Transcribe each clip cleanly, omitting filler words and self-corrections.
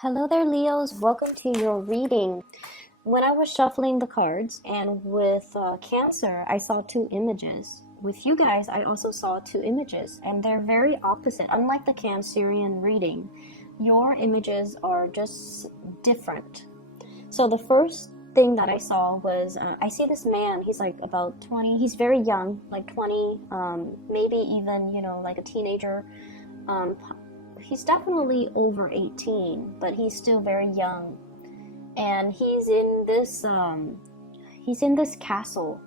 Hello there, Leos. Welcome to your reading. When I was shuffling the cards and with Cancer, I saw two images. With you guys, I also saw two images, and they're very opposite. Unlike the Cancerian reading, your images are just different. So the first thing that I saw was I see this man. He's like about 20. He's very young, like 20, maybe even, like a teenager. Um, he's definitely over 18, but he's still very young. And he's in this castle,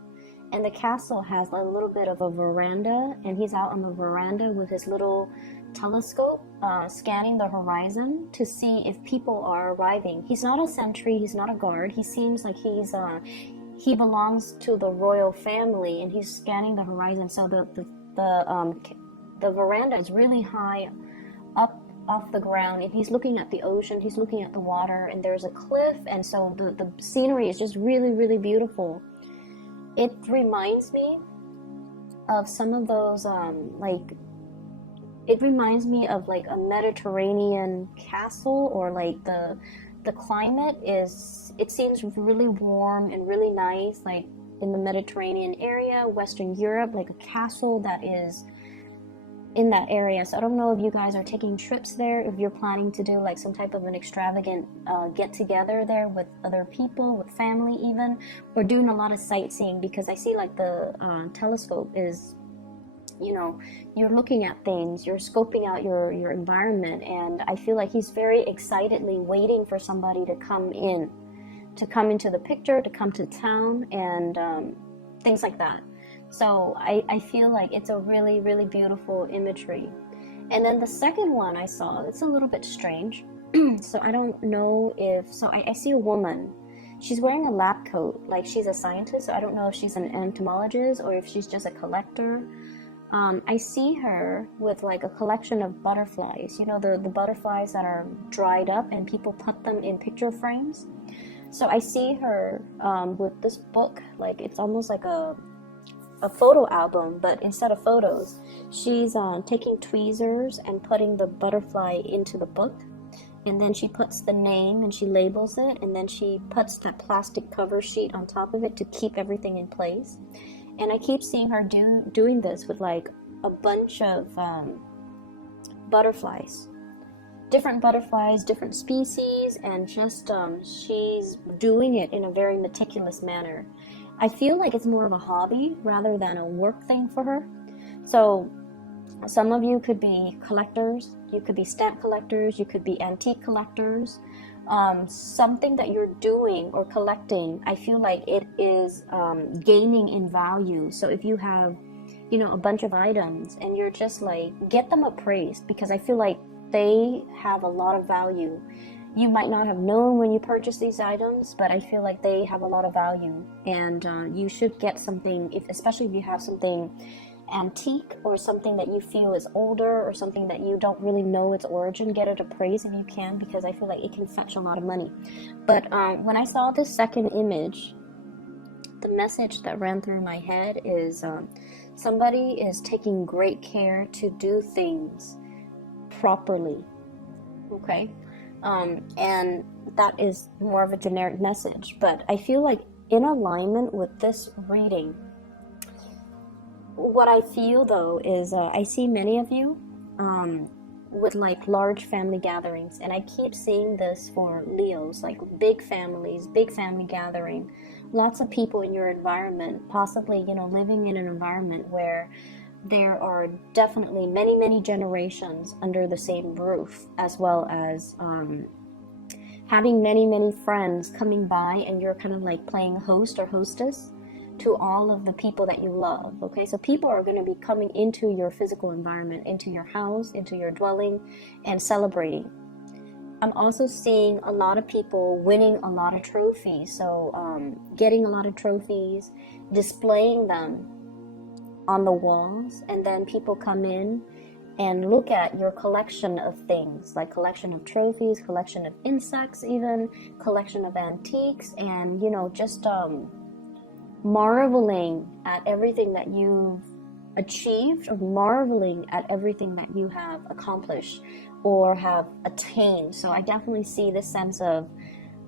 and the castle has a little bit of a veranda, and he's out on the veranda with his little telescope, scanning the horizon to see if people are arriving. He's not a sentry, he's not a guard. He seems like he belongs to the royal family, and he's scanning the horizon. So the veranda is really high up off the ground, and he's looking at the ocean, he's looking at the water, and there's a cliff, and so the scenery is just really, really beautiful. It reminds me of some of those it reminds me of like a Mediterranean castle, or like the climate it seems really warm and really nice, like in the Mediterranean area, Western Europe, like a castle that is in that area. So I don't know if you guys are taking trips there, if you're planning to do like some type of an extravagant get together there with other people, with family even, or doing a lot of sightseeing, because I see like the telescope is, you're looking at things, you're scoping out your environment, and I feel like he's very excitedly waiting for somebody to come into the picture, to come to town, and things like that. So I feel like it's a really, really beautiful imagery. And then the second one I saw, it's a little bit strange. So I don't know I see a woman. She's wearing a lab coat, like she's a scientist. So I don't know if she's an entomologist or if she's just a collector. I see her with like a collection of butterflies, the butterflies that are dried up and people put them in picture frames. So I see her with this book, like it's almost like a photo album, but instead of photos, she's taking tweezers and putting the butterfly into the book, and then she puts the name and she labels it, and then she puts that plastic cover sheet on top of it to keep everything in place. And I keep seeing her doing this with like a bunch of butterflies, different species, and just she's doing it in a very meticulous manner. I feel like it's more of a hobby rather than a work thing for her. So some of you could be collectors, you could be stamp collectors, you could be antique collectors. Something that you're doing or collecting, I feel like it is gaining in value. So if you have, a bunch of items and you're just like, get them appraised, because I feel like they have a lot of value. You might not have known when you purchased these items, but I feel like they have a lot of value, and you should get something, especially if you have something antique or something that you feel is older or something that you don't really know its origin. Get it appraised if you can, because I feel like it can fetch a lot of money. But when I saw this second image, the message that ran through my head is somebody is taking great care to do things properly. Okay? And that is more of a generic message, but I feel like in alignment with this reading, what I feel though is I see many of you with like large family gatherings, and I keep seeing this for Leos, like big families, big family gathering, lots of people in your environment, possibly living in an environment where there are definitely many, many generations under the same roof, as well as having many, many friends coming by, and you're kind of like playing host or hostess to all of the people that you love. Okay, so people are going to be coming into your physical environment, into your house, into your dwelling, and celebrating. I'm also seeing a lot of people winning a lot of trophies, so getting a lot of trophies, displaying them on the walls, and then people come in and look at your collection of things, like collection of trophies, collection of insects, even collection of antiques, and just marveling at everything that you've achieved or marveling at everything that you have accomplished or have attained. So I definitely see this sense of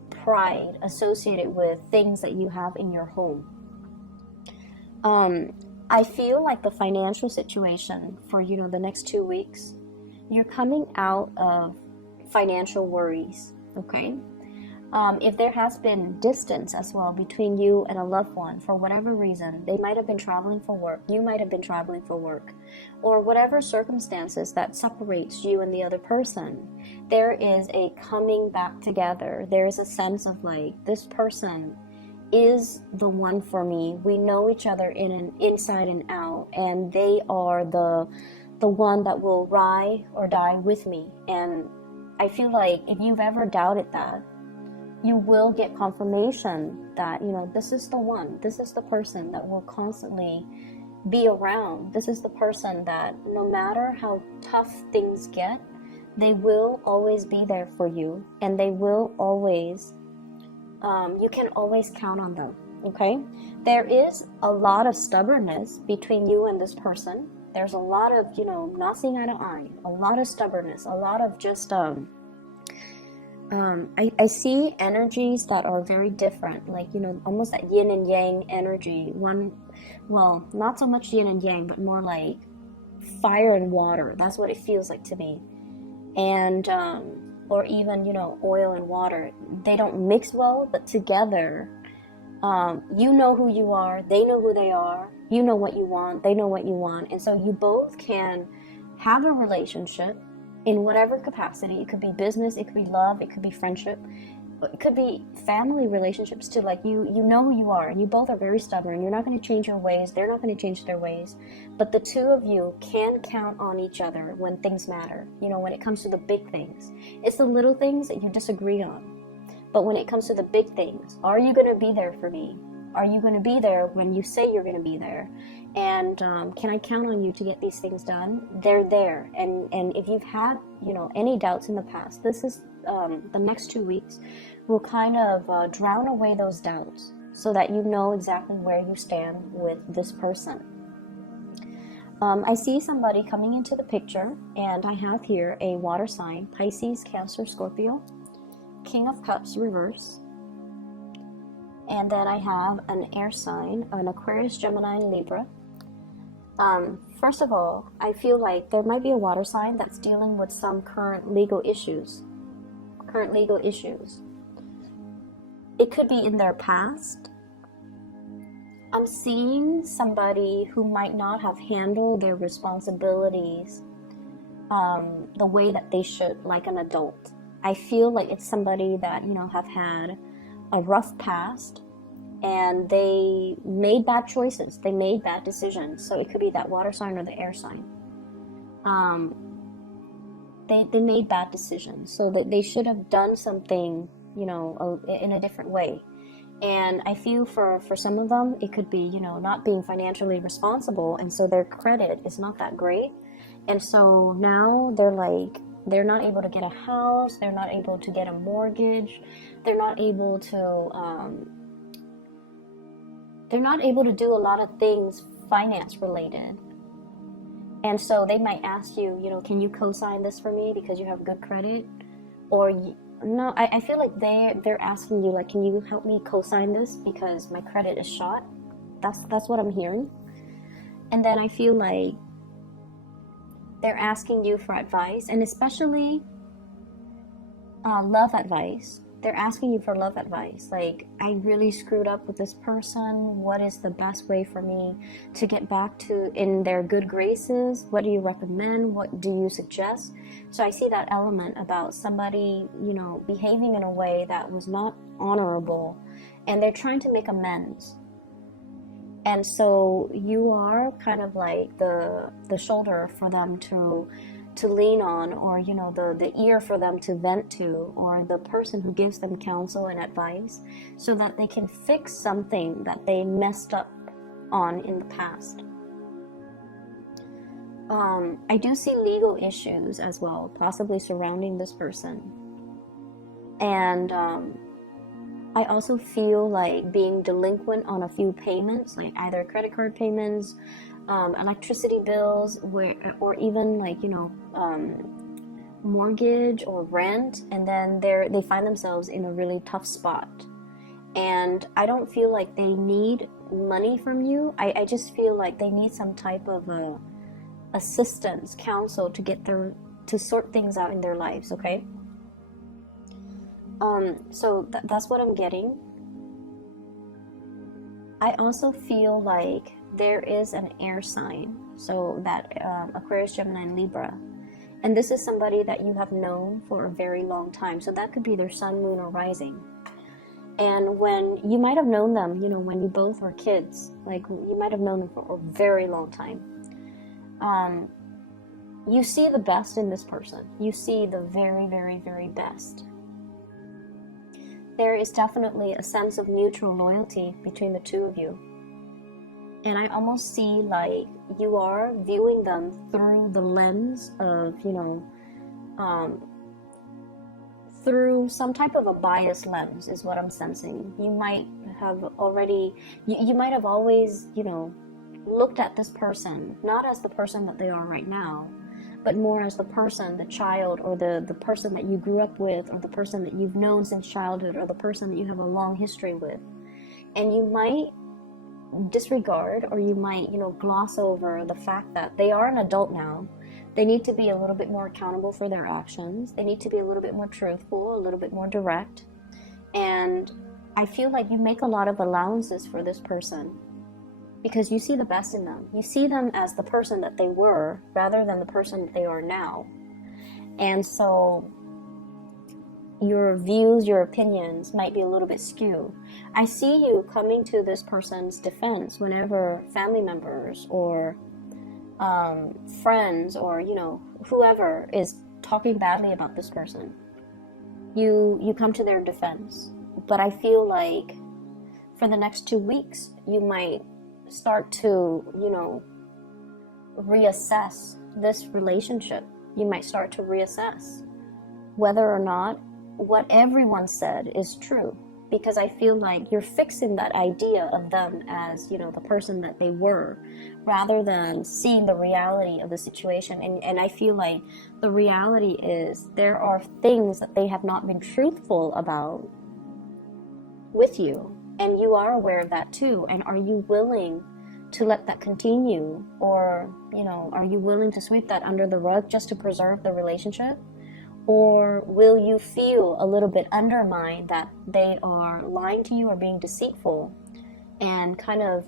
pride associated with things that you have in your home. I feel like the financial situation for, the next 2 weeks, you're coming out of financial worries, okay? If there has been distance as well between you and a loved one for whatever reason, they might have been traveling for work, you might have been traveling for work, or whatever circumstances that separates you and the other person, there is a coming back together. There is a sense of like, this person is the one for me. We know each other inside and out, and they are the one that will ride or die with me. And I feel like if you've ever doubted that, you will get confirmation that, this is the one, this is the person that will constantly be around. This is the person that no matter how tough things get, they will always be there for you, and they will always, you can always count on them, okay? There is a lot of stubbornness between you and this person. There's a lot of, not seeing eye to eye, a lot of stubbornness, a lot of just, I see energies that are very different, like, almost that yin and yang energy. Well, not so much yin and yang, but more like fire and water. That's what it feels like to me. And, or even, oil and water. They don't mix well, but together, you know who you are, they know who they are, you know what you want, they know what you want. And so you both can have a relationship in whatever capacity. It could be business, it could be love, it could be friendship, it could be family relationships too. Like you know who you are, and you both are very stubborn. You're not going to change your ways, they're not going to change their ways, but the two of you can count on each other when things matter. When it comes to the big things, it's the little things that you disagree on, but when it comes to the big things, are you going to be there for me? Are you going to be there when you say you're going to be there? And can I count on you to get these things done? They're there. And if you've had, any doubts in the past, this is the next 2 weeks will kind of drown away those doubts so that you know exactly where you stand with this person. I see somebody coming into the picture, and I have here a water sign, Pisces, Cancer, Scorpio, King of Cups reverse. And then I have an air sign, an Aquarius, Gemini, and Libra. First of all, I feel like there might be a water sign that's dealing with some current legal issues. It could be in their past. I'm seeing somebody who might not have handled their responsibilities the way that they should, like an adult. I feel like it's somebody that, have had a rough past, and they made bad choices, they made bad decisions. So it could be that water sign or the air sign. They made bad decisions, so that they should have done something, in a different way. And I feel for some of them, it could be, not being financially responsible, and so their credit is not that great. And so now they're not able to get a house, they're not able to get a mortgage, they're not able to do a lot of things finance related. And so they might ask you, can you co-sign this for me because you have good credit? Or no, I feel like they're asking you, like, can you help me co-sign this because my credit is shot? That's what I'm hearing. And then I feel like they're asking you for advice, and especially love advice. They're asking you for love advice. Like, I really screwed up with this person. What is the best way for me to get back to in their good graces? What do you recommend? What do you suggest? So I see that element about somebody, behaving in a way that was not honorable, and they're trying to make amends. And so you are kind of like the shoulder for them to lean on, or the ear for them to vent to, or the person who gives them counsel and advice so that they can fix something that they messed up on in the past. I do see legal issues as well, possibly surrounding this person. And I also feel like being delinquent on a few payments, like either credit card payments, electricity bills, or even like, mortgage or rent, and then they find themselves in a really tough spot. And I don't feel like they need money from you. I just feel like they need some type of assistance, counsel to sort things out in their lives, okay? So that's what I'm getting. I also feel like there is an air sign, so that Aquarius, Gemini, and Libra. And this is somebody that you have known for a very long time. So that could be their sun, moon, or rising. And when you might have known them, when you both were kids, like you might have known them for a very long time. You see the best in this person. You see the very, very, very best. There is definitely a sense of mutual loyalty between the two of you. And I almost see like you are viewing them through the lens of, through some type of a biased lens is what I'm sensing. You might have already, you might have always, looked at this person, not as the person that they are right now, but more as the person, the child, or the person that you grew up with, or the person that you've known since childhood, or the person that you have a long history with. And you might disregard, or you might, gloss over the fact that they are an adult now. They need to be a little bit more accountable for their actions. They need to be a little bit more truthful, a little bit more direct. And I feel like you make a lot of allowances for this person because you see the best in them. You see them as the person that they were rather than the person that they are now. And so your views, your opinions might be a little bit skewed. I see you coming to this person's defense whenever family members or friends or, whoever is talking badly about this person. You come to their defense. But I feel like for the next 2 weeks, you might start to, reassess this relationship. You might start to reassess whether or not what everyone said is true. Because I feel like you're fixing that idea of them as, the person that they were, rather than seeing the reality of the situation. And I feel like the reality is there are things that they have not been truthful about with you. And you are aware of that too. And are you willing to let that continue? Or, are you willing to sweep that under the rug just to preserve the relationship? Or will you feel a little bit undermined that they are lying to you or being deceitful and kind of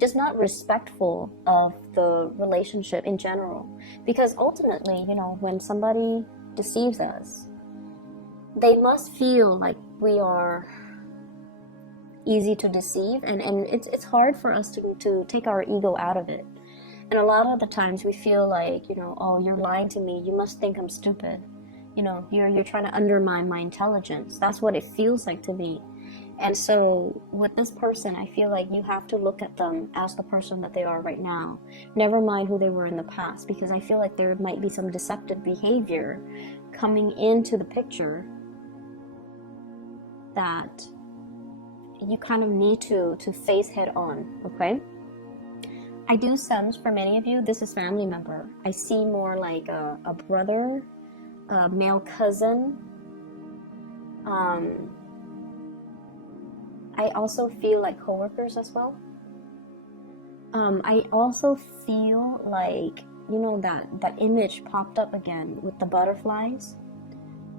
just not respectful of the relationship in general? Because ultimately, when somebody deceives us, they must feel like we are easy to deceive, and it's hard for us to take our ego out of it. And a lot of the times we feel like, oh, you're lying to me. You must think I'm stupid. You're trying to undermine my intelligence. That's what it feels like to me. And so with this person, I feel like you have to look at them as the person that they are right now. Never mind who they were in the past, because I feel like there might be some deceptive behavior coming into the picture that you kind of need to face head on, okay? I do sense for many of you, this is family member. I see more like a brother, a male cousin. I also feel like coworkers as well. I also feel like, that image popped up again with the butterflies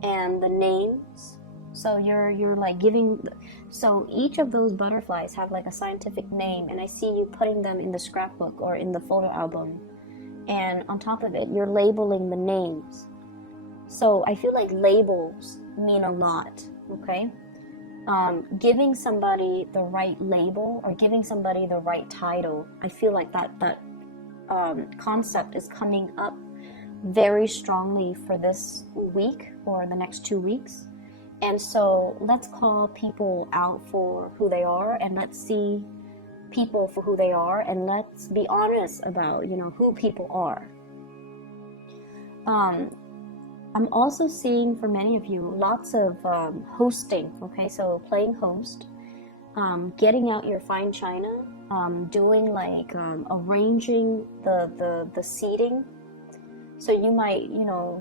and the names. So you're like giving, so each of those butterflies have like a scientific name, and I see you putting them in the scrapbook or in the photo album, and on top of it you're labeling the names. So I feel like labels mean a lot, okay? Giving somebody the right label or giving somebody the right title, I feel like that concept is coming up very strongly for this week or the next 2 weeks. And so let's call people out for who they are, and let's see people for who they are, and let's be honest about, who people are. I'm also seeing for many of you lots of hosting, okay? So playing host, getting out your fine china, doing like arranging the seating. So you might,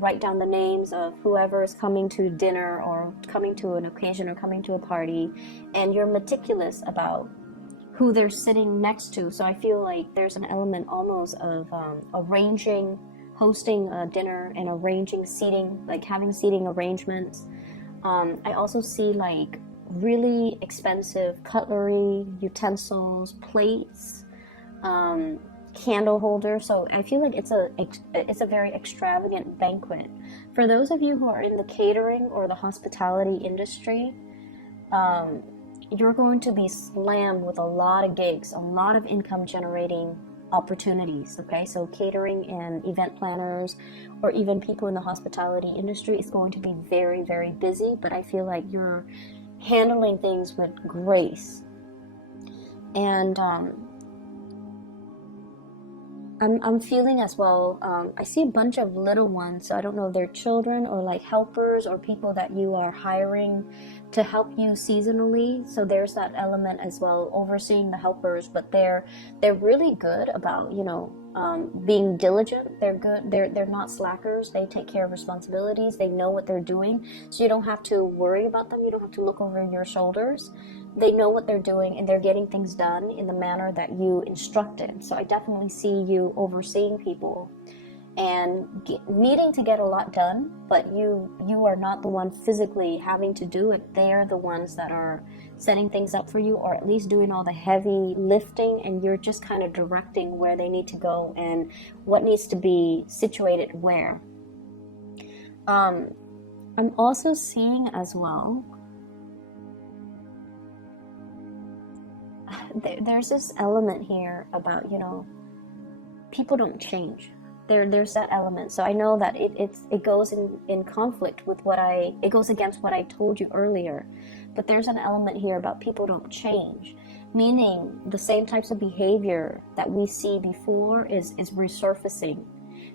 write down the names of whoever is coming to dinner or coming to an occasion or coming to a party, and you're meticulous about who they're sitting next to. So I feel like there's an element almost of hosting a dinner and arranging seating, like having seating arrangements. I also see like really expensive cutlery, utensils, plates, candle holder. So I feel like it's a very extravagant banquet. For those of you who are in the catering or the hospitality industry, you're going to be slammed with a lot of gigs, a lot of income generating opportunities. Okay, so catering and event planners, or even people in the hospitality industry, is going to be very, very busy. But I feel like you're handling things with grace. And I'm feeling as well, I see a bunch of little ones, so I don't know if they're children or like helpers or people that you are hiring to help you seasonally. So there's that element as well, overseeing the helpers, but they're really good about, being diligent. They're good. They're not slackers. They take care of responsibilities. They know what they're doing. So you don't have to worry about them. You don't have to look over your shoulders. They know what they're doing, and they're getting things done in the manner that you instructed. So I definitely see you overseeing people and needing to get a lot done, but you are not the one physically having to do it. They're the ones that are setting things up for you, or at least doing all the heavy lifting, and you're just kind of directing where they need to go and what needs to be situated where. I'm also seeing as well, there's this element here about, people don't change. There's that element. So I know that it goes in conflict with it goes against what I told you earlier. But there's an element here about people don't change, meaning the same types of behavior that we see before is resurfacing.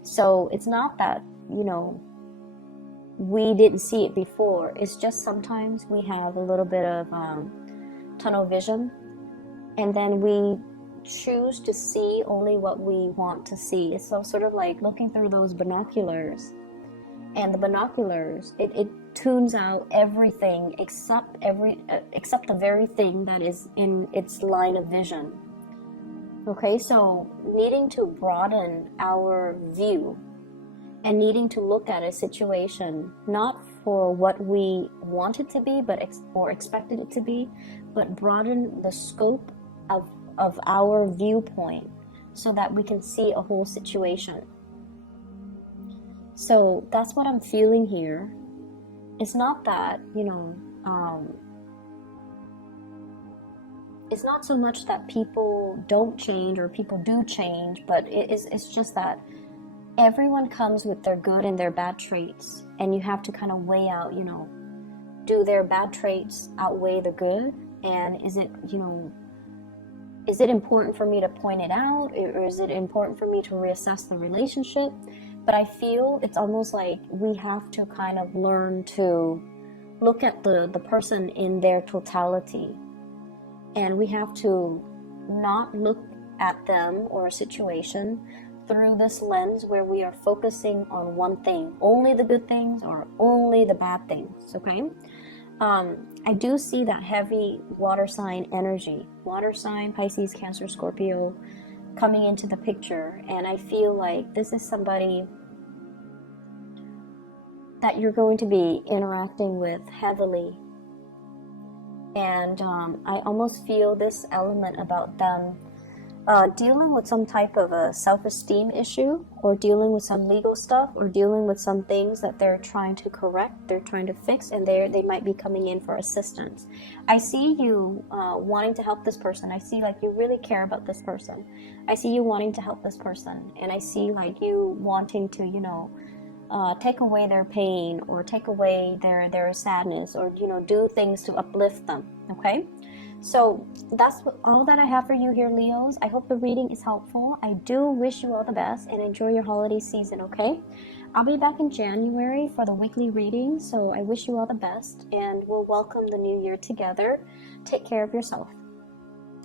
So it's not that, we didn't see it before. It's just sometimes we have a little bit of tunnel vision, and then we choose to see only what we want to see. It's sort of like looking through those binoculars, and the binoculars, it tunes out everything except the very thing that is in its line of vision. Okay, so needing to broaden our view and needing to look at a situation not for what we want it to be, or expected it to be, but broaden the scope of our viewpoint so that we can see a whole situation. So that's what I'm feeling here. It's not that, it's not so much that people don't change or people do change, but it's just that everyone comes with their good and their bad traits, and you have to kind of weigh out, do their bad traits outweigh the good? And is it important for me to point it out, or is it important for me to reassess the relationship? But I feel it's almost like we have to kind of learn to look at the person in their totality. And we have to not look at them or a situation through this lens where we are focusing on one thing, only the good things or only the bad things, okay? I do see that heavy water sign energy, water sign, Pisces, Cancer, Scorpio, coming into the picture. And I feel like this is somebody that you're going to be interacting with heavily. And I almost feel this element about them dealing with some type of a self-esteem issue, or dealing with some legal stuff, or dealing with some things that they're trying to correct, they're trying to fix, and they might be coming in for assistance. I see you wanting to help this person. I see like you really care about this person. I see you wanting to help this person, and I see like you wanting to, take away their pain, or take away their sadness, or do things to uplift them. Okay, so that's all that I have for you here, Leos. I hope the reading is helpful. I do wish you all the best and enjoy your holiday season. Okay, I'll be back in January for the weekly reading, so I wish you all the best, and we'll welcome the new year together. Take care of yourself.